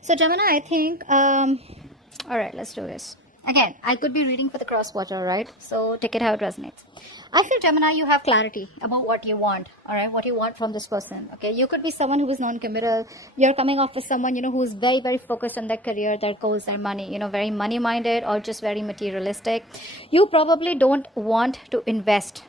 So Gemini, I think, all right, let's do this. Again, I could be reading for the cross watcher, right? So take it how it resonates. I feel Gemini, you have clarity about what you want, all right? What you want from this person, okay? You could be someone who is non-committal. You're coming off with someone, who is very, very focused on their career, their goals, their money, very money-minded or just very materialistic. You probably don't want to invest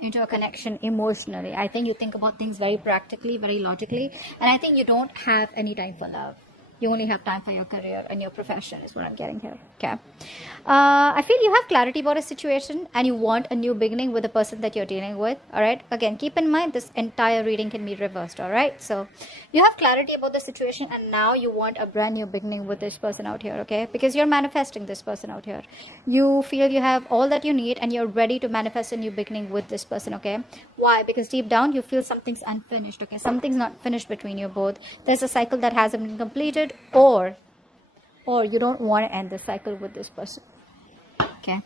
into a connection emotionally. I think you think about things very practically, very logically, and I think you don't have any time for love. You only have time for your career and your profession is what I'm getting here. Okay. I feel you have clarity about a situation and you want a new beginning with the person that you're dealing with. All right. Again, keep in mind this entire reading can be reversed. All right. So you have clarity about the situation and now you want a brand new beginning with this person out here. Okay. Because you're manifesting this person out here. You feel you have all that you need and you're ready to manifest a new beginning with this person. Okay. Why? Because deep down you feel something's unfinished. Okay. Something's not finished between you both. There's a cycle that hasn't been completed. Or you don't want to end the cycle with this person. Okay,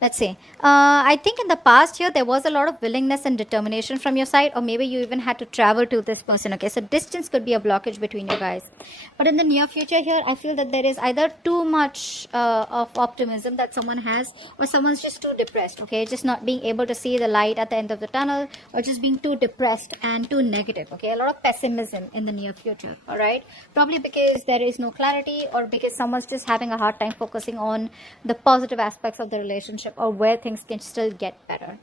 let's see. I think in the past here there was a lot of willingness and determination from your side, or maybe you even had to travel to this person. Okay, so distance could be a blockage between you guys. But in the near future here, I feel that there is either too much of optimism that someone has, or someone's just too depressed. Okay, just not being able to see the light at the end of the tunnel, or just being too depressed and too negative. Okay, a lot of pessimism in the near future. All right, probably because there is no clarity, or because someone's just having a hard time focusing on the positive aspects of the relationship or where things can still get better.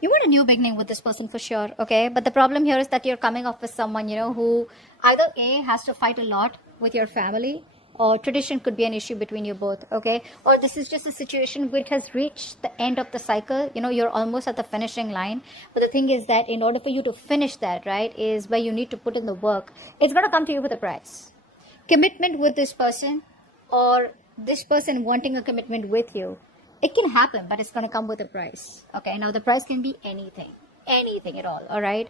You want a new beginning with this person for sure, okay? But the problem here is that you're coming off with someone, who either A, has to fight a lot with your family, or tradition could be an issue between you both, okay? Or this is just a situation which has reached the end of the cycle. You're almost at the finishing line. But the thing is that in order for you to finish that, right, is where you need to put in the work. It's going to come to you with a price. Commitment with this person, or this person wanting a commitment with you, it can happen, but it's going to come with a price. Okay, now the price can be anything at all. All right,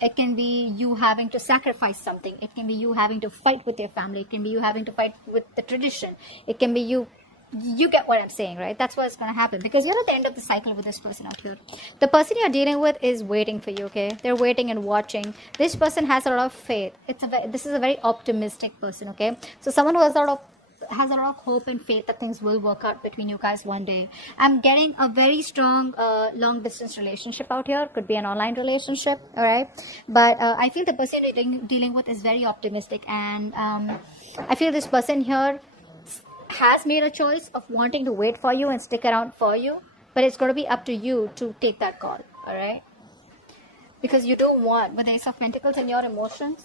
it can be you having to sacrifice something. It can be you having to fight with your family. It can be you having to fight with the tradition. It can be you get what I'm saying, right? That's what's going to happen, because you're at the end of the cycle with this person out here. The person you're dealing with is waiting for you, okay? They're waiting and watching. This person has a lot of faith. This is a very optimistic person, okay? So someone who has a lot of hope and faith that things will work out between you guys one day. I'm getting a very strong long distance relationship out here. Could be an online relationship, all right? But I feel the person you're dealing with is very optimistic, and I feel this person here has made a choice of wanting to wait for you and stick around for you, but it's going to be up to you to take that call, all right? Because you don't want, with the Ace of Pentacles in your emotions,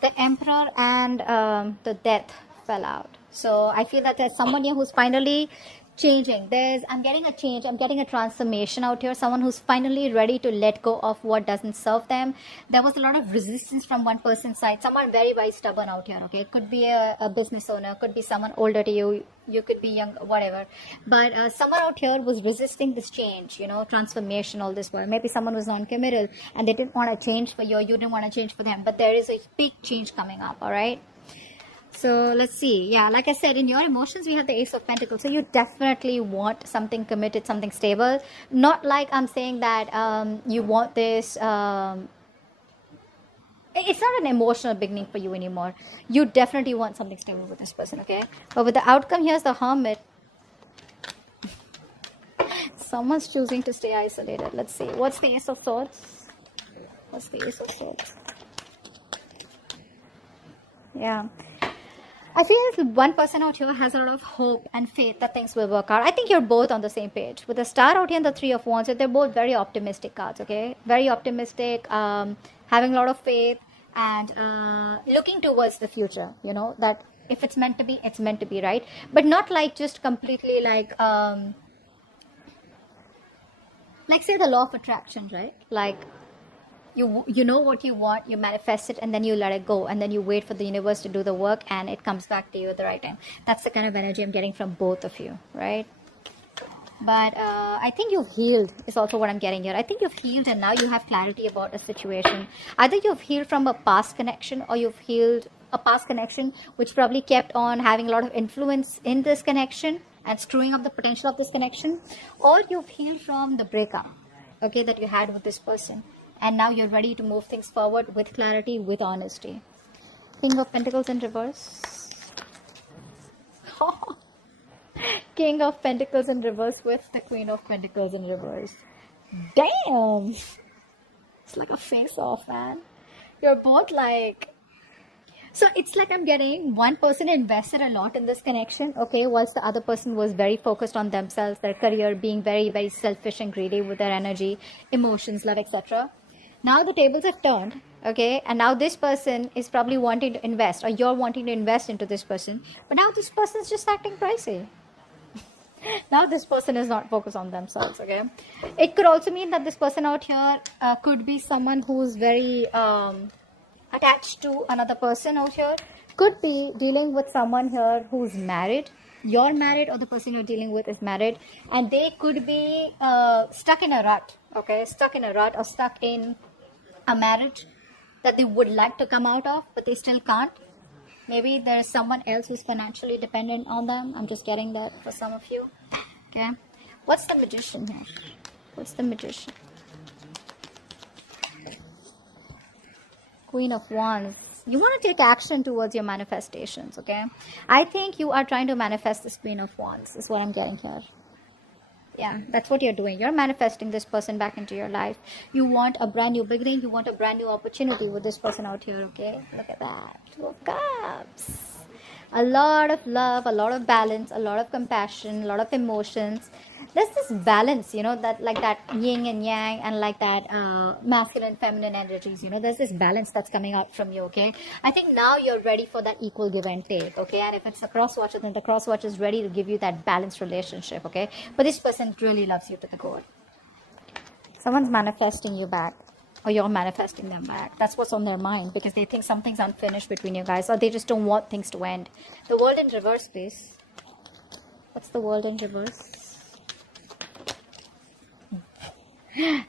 the Emperor and the Death fell out. So I feel that there's someone here who's finally changing. I'm getting a change. I'm getting a transformation out here. Someone who's finally ready to let go of what doesn't serve them. There was a lot of resistance from one person's side. Someone very, very stubborn out here. Okay, it could be a business owner, could be someone older to you. You could be young, whatever. But someone out here was resisting this change, transformation, all this while. Maybe someone was non-committal and they didn't want to change for you, or you didn't want to change for them. But there is a big change coming up, all right? So let's see. Yeah, like I said, in your emotions, we have the Ace of Pentacles. So you definitely want something committed, something stable. Not like I'm saying that you want this. It's not an emotional beginning for you anymore. You definitely want something stable with this person, okay? But with the outcome, here's the Hermit. Someone's choosing to stay isolated. Let's see. What's the Ace of Swords? What's the Ace of Swords? Yeah. I feel one person out here has a lot of hope and faith that things will work out. I think you're both on the same page. With the Star out here and the Three of Wands, they're both very optimistic cards, okay? Very optimistic, having a lot of faith, and looking towards the future, that if it's meant to be, it's meant to be, right? But not like just completely like say the law of attraction, right? Like, you know what you want, you manifest it, and then you let it go, and then you wait for the universe to do the work, and it comes back to you at the right time. That's the kind of energy I'm getting from both of you, right? But I think you've healed is also what I'm getting here. I think you've healed, and now you have clarity about a situation. Either you've healed from a past connection, or you've healed a past connection which probably kept on having a lot of influence in this connection and screwing up the potential of this connection, or you've healed from the breakup. okay, that you had with this person. And now you're ready to move things forward with clarity, with honesty. King of Pentacles in reverse. King of Pentacles in reverse with the Queen of Pentacles in reverse. Damn! It's like a face-off, man. You're both like... So it's like I'm getting one person invested a lot in this connection, okay, whilst the other person was very focused on themselves, their career, being very, very selfish and greedy with their energy, emotions, love, etc. Now the tables have turned, okay, and now this person is probably wanting to invest, or you're wanting to invest into this person, but now this person is just acting pricey. Now this person is not focused on themselves, okay. It could also mean that this person out here could be someone who's very attached to another person out here. Could be dealing with someone here who's married. You're married, or the person you're dealing with is married, and they could be stuck in a rut, okay, stuck in a rut, or stuck in a marriage that they would like to come out of, but they still can't. Maybe there's someone else who's financially dependent on them. I'm just getting that for some of you. Okay. What's the Magician here? What's the Magician? Queen of Wands. You want to take action towards your manifestations, okay? I think you are trying to manifest this Queen of Wands, is what I'm getting here. Yeah, that's what you're doing. You're manifesting this person back into your life. You want a brand new beginning. You want a brand new opportunity with this person out here, okay? Look at that. 2 of Cups. A lot of love, a lot of balance, a lot of compassion, a lot of emotions. There's this balance, you know, that like that yin and yang, and like that masculine, feminine energies, you know, there's this balance that's coming out from you, okay? I think now you're ready for that equal give and take, okay? And if it's a cross watcher, then the cross watcher is ready to give you that balanced relationship, okay? But this person really loves you to the core. Someone's manifesting you back, or you're manifesting them back. That's what's on their mind, because they think something's unfinished between you guys, or they just don't want things to end. The World in reverse, please. What's the World in reverse?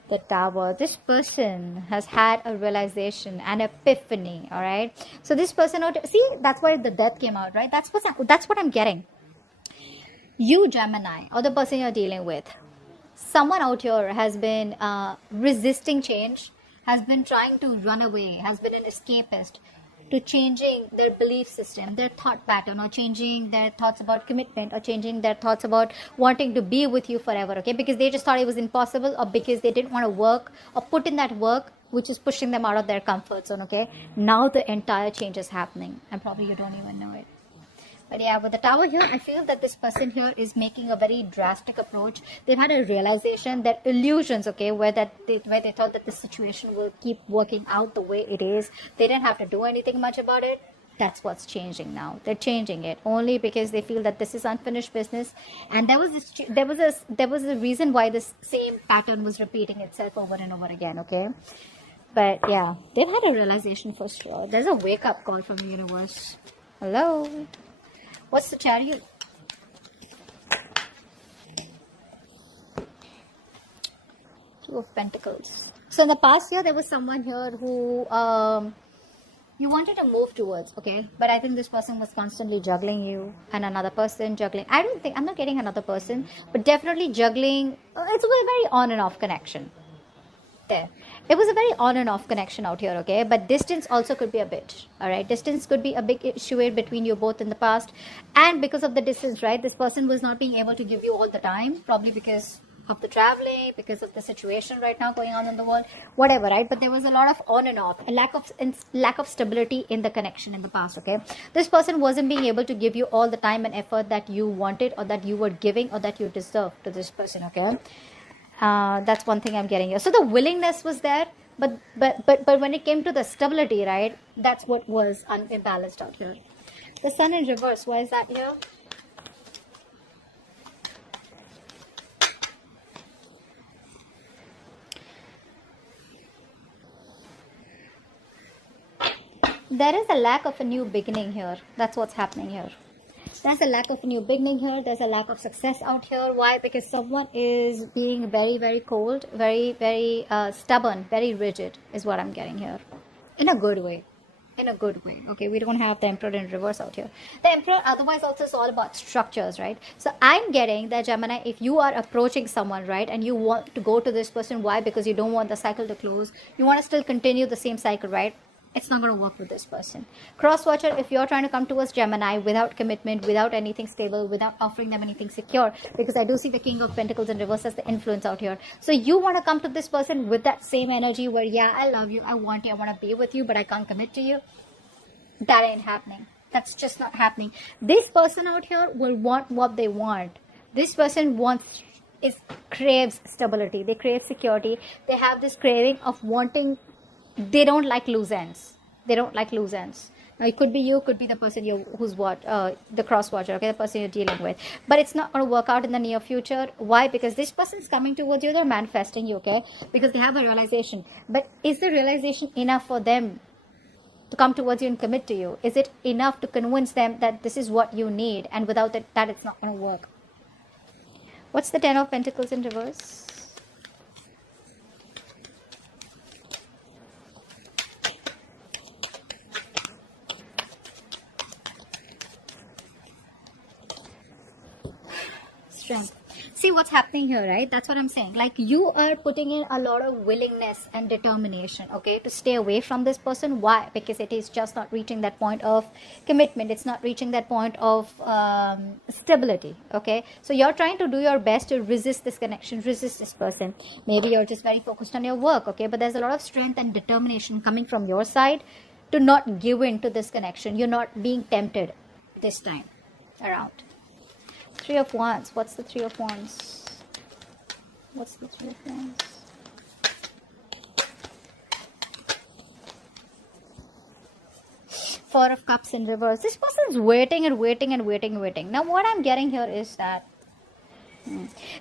The Tower. This person has had a realization, an epiphany, all right? So this person, see, that's why the Death came out, right? That's what I'm getting. You, Gemini, or the person you're dealing with, someone out here has been resisting change, has been trying to run away, has been an escapist to changing their belief system, their thought pattern, or changing their thoughts about commitment, or changing their thoughts about wanting to be with you forever, okay? Because they just thought it was impossible, or because they didn't want to work or put in that work, which is pushing them out of their comfort zone, okay? Now the entire change is happening, and probably you don't even know it. But yeah, with the Tower here, I feel that this person here is making a very drastic approach. They've had a realization that illusions, okay, where they thought that the situation will keep working out the way it is. They didn't have to do anything much about it. That's what's changing now. They're changing it only because they feel that this is unfinished business. And there was a reason why this same pattern was repeating itself over and over again, okay? But yeah, they've had a realization for sure. There's a wake-up call from the universe. Hello? What's the Chariot? Two of Pentacles. So in the past year, there was someone here who you wanted to move towards, okay? But I think this person was constantly juggling you and another person juggling. I'm not getting another person, but definitely juggling. It's a very on and off connection. There. It was a very on and off connection out here, okay? But distance also could be a bit, all right? Distance could be a big issue between you both in the past. And because of the distance, right? This person was not being able to give you all the time, probably because of the traveling, because of the situation right now going on in the world, whatever, right? But there was a lot of on and off, a lack of stability in the connection in the past, okay? This person wasn't being able to give you all the time and effort that you wanted, or that you were giving, or that you deserved to this person, okay? That's one thing I'm getting here. So the willingness was there, but when it came to the stability, right, that's what was imbalanced out here. The Sun in reverse, why is that here? There is a lack of a new beginning here. That's what's happening here. There's a lack of a new beginning here. There's a lack of success out here. Why? Because someone is being very, very cold, very, very stubborn, very rigid is what I'm getting here. In a good way. in a good way. Okay, we don't have the Emperor in reverse out here. The Emperor otherwise also is all about structures, right? So I'm getting that, Gemini, if you are approaching someone, right, and you want to go to this person, why? Because you don't want the cycle to close. You want to still continue the same cycle, right? It's not going to work with this person. Cross watcher, if you're trying to come towards Gemini without commitment, without anything stable, without offering them anything secure, because I do see the King of Pentacles in reverse as the influence out here. So you want to come to this person with that same energy where, yeah, I love you, I want you, I want to be with you, but I can't commit to you. That ain't happening. That's just not happening. This person out here will want what they want. This person craves stability. They crave security. They have this craving of wanting. They don't like loose ends. They don't like loose ends. Now, it could be you, could be the person who's the cross watcher, okay, the person you're dealing with. But it's not going to work out in the near future. Why? Because this person's coming towards you, they're manifesting you, okay, because they have a realization. But is the realization enough for them to come towards you and commit to you? Is it enough to convince them that this is what you need, and without that it's not going to work? What's the Ten of Pentacles in reverse? Strength. See what's happening here, right? That's what I'm saying. Like, you are putting in a lot of willingness and determination, okay, to stay away from this person. Why? Because it is just not reaching that point of commitment. It's not reaching that point of stability, okay? So you're trying to do your best to resist this connection, resist this person. Maybe you're just very focused on your work, okay? But there's a lot of strength and determination coming from your side to not give in to this connection. You're not being tempted this time around. Three of Wands. What's the Three of Wands? What's the Three of Wands? Four of Cups in reverse. This person is waiting and waiting and waiting and waiting. Now, what I'm getting here is that,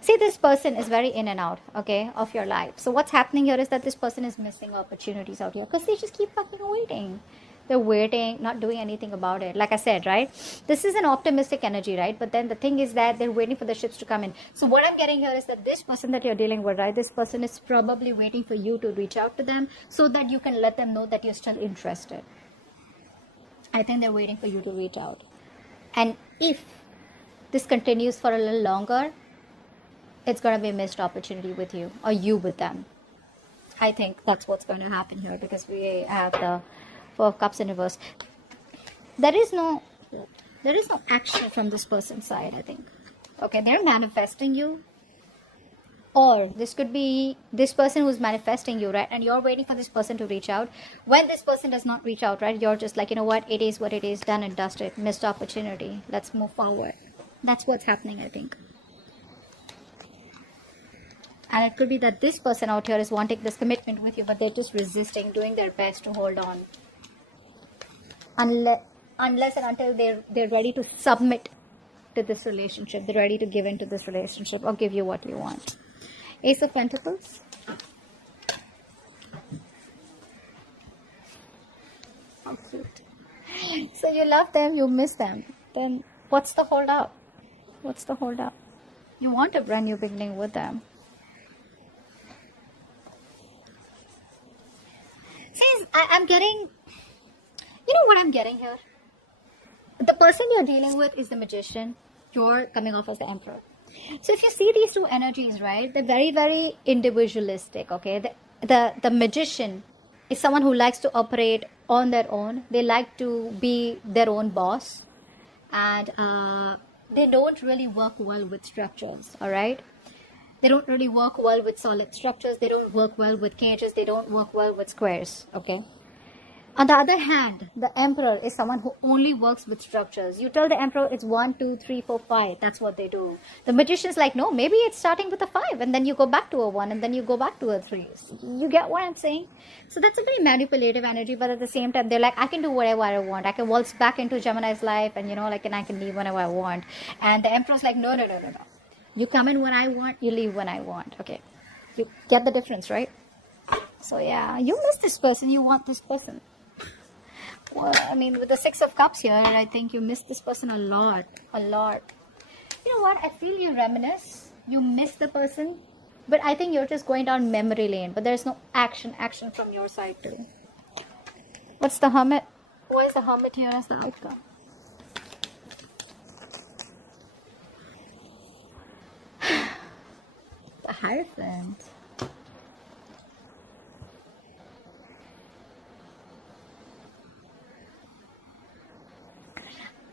see, this person is very in and out, okay, of your life. So what's happening here is that this person is missing opportunities out here because they just keep fucking waiting. They're waiting, not doing anything about it. Like I said, right? This is an optimistic energy, right? But then the thing is that they're waiting for the ships to come in. So what I'm getting here is that this person that you're dealing with, right? This person is probably waiting for you to reach out to them so that you can let them know that you're still interested. I think they're waiting for you to reach out. And if this continues for a little longer, it's going to be a missed opportunity with you, or you with them. I think that's what's going to happen here, because we have the Four of Cups in reverse. There is no action from this person's side, I think. Okay, they're manifesting you. Or this could be this person who's manifesting you, right? And you're waiting for this person to reach out. When this person does not reach out, right? You're just like, you know what? It is what it is. Done and dusted. Missed opportunity. Let's move forward. That's what's happening, I think. And it could be that this person out here is wanting this commitment with you, but they're just resisting, doing their best to hold on. Unless and until they're ready to submit to this relationship. They're ready to give into this relationship or give you what you want. Ace of Pentacles. How cute. So you love them, you miss them. Then what's the hold up? What's the hold up? You want a brand new beginning with them. See, I'm getting... You know what I'm getting here? The person you're dealing with is the Magician. You're coming off as the Emperor. So if you see these two energies, right, they're very, very individualistic, okay? The Magician is someone who likes to operate on their own. They like to be their own boss. And they don't really work well with structures, all right? They don't really work well with solid structures. They don't work well with cages. They don't work well with squares, okay? On the other hand, the Emperor is someone who only works with structures. You tell the Emperor it's 1, 2, 3, 4, 5. That's what they do. The Magician's like, no, maybe it's starting with a 5, and then you go back to a 1, and then you go back to a 3. You get what I'm saying? So that's a very manipulative energy, but at the same time, they're like, I can do whatever I want. I can waltz back into Gemini's life, and and I can leave whenever I want. And the Emperor's like, no. You come in when I want, you leave when I want. Okay. You get the difference, right? So yeah, you miss this person, you want this person. Well, I mean, with the Six of Cups here, I think you miss this person a lot. A lot. You know what? I feel you reminisce. You miss the person. But I think you're just going down memory lane. But there's no action from your side too. What's the Hermit? Why is the Hermit here as the outcome? The Hierophant.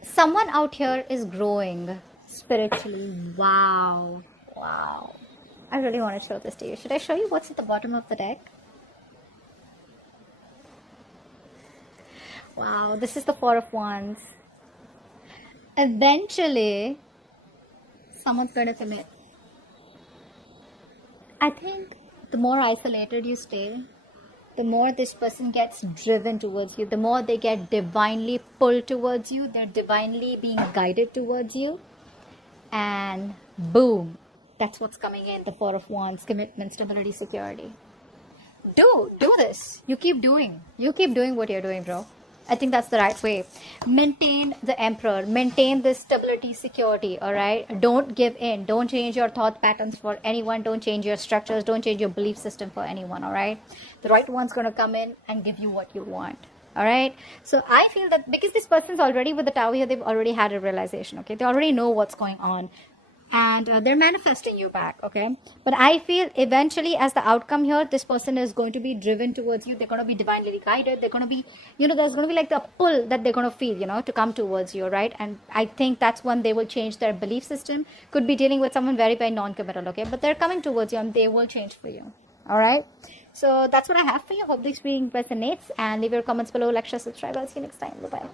Someone out here is growing spiritually. Wow. Wow. I really want to show this to you. Should I show you what's at the bottom of the deck? Wow, this is the Four of Wands. Eventually, someone's going to commit. I think the more isolated you stay, the more this person gets driven towards you, the more they get divinely pulled towards you, they're divinely being guided towards you. And boom, that's what's coming in, the Four of Wands, commitment, stability, security. Do this. You keep doing what you're doing, bro. I think that's the right way. Maintain the Emperor. Maintain this stability, security, all right? Don't give in. Don't change your thought patterns for anyone. Don't change your structures. Don't change your belief system for anyone, all right? The right one's going to come in and give you what you want, all right? So I feel that because this person's already with the Tower here, they've already had a realization, okay? They already know what's going on. And they're manifesting you back, okay? But I feel eventually as the outcome here, this person is going to be driven towards you. They're going to be divinely guided. They're going to be, there's going to be like the pull that they're going to feel, to come towards you, right? And I think that's when they will change their belief system. Could be dealing with someone very, very non-committal, okay? But they're coming towards you and they will change for you, all right? So that's what I have for you. Hope this reading resonates, and leave your comments below, like, share, subscribe. I'll see you next time. Bye-bye.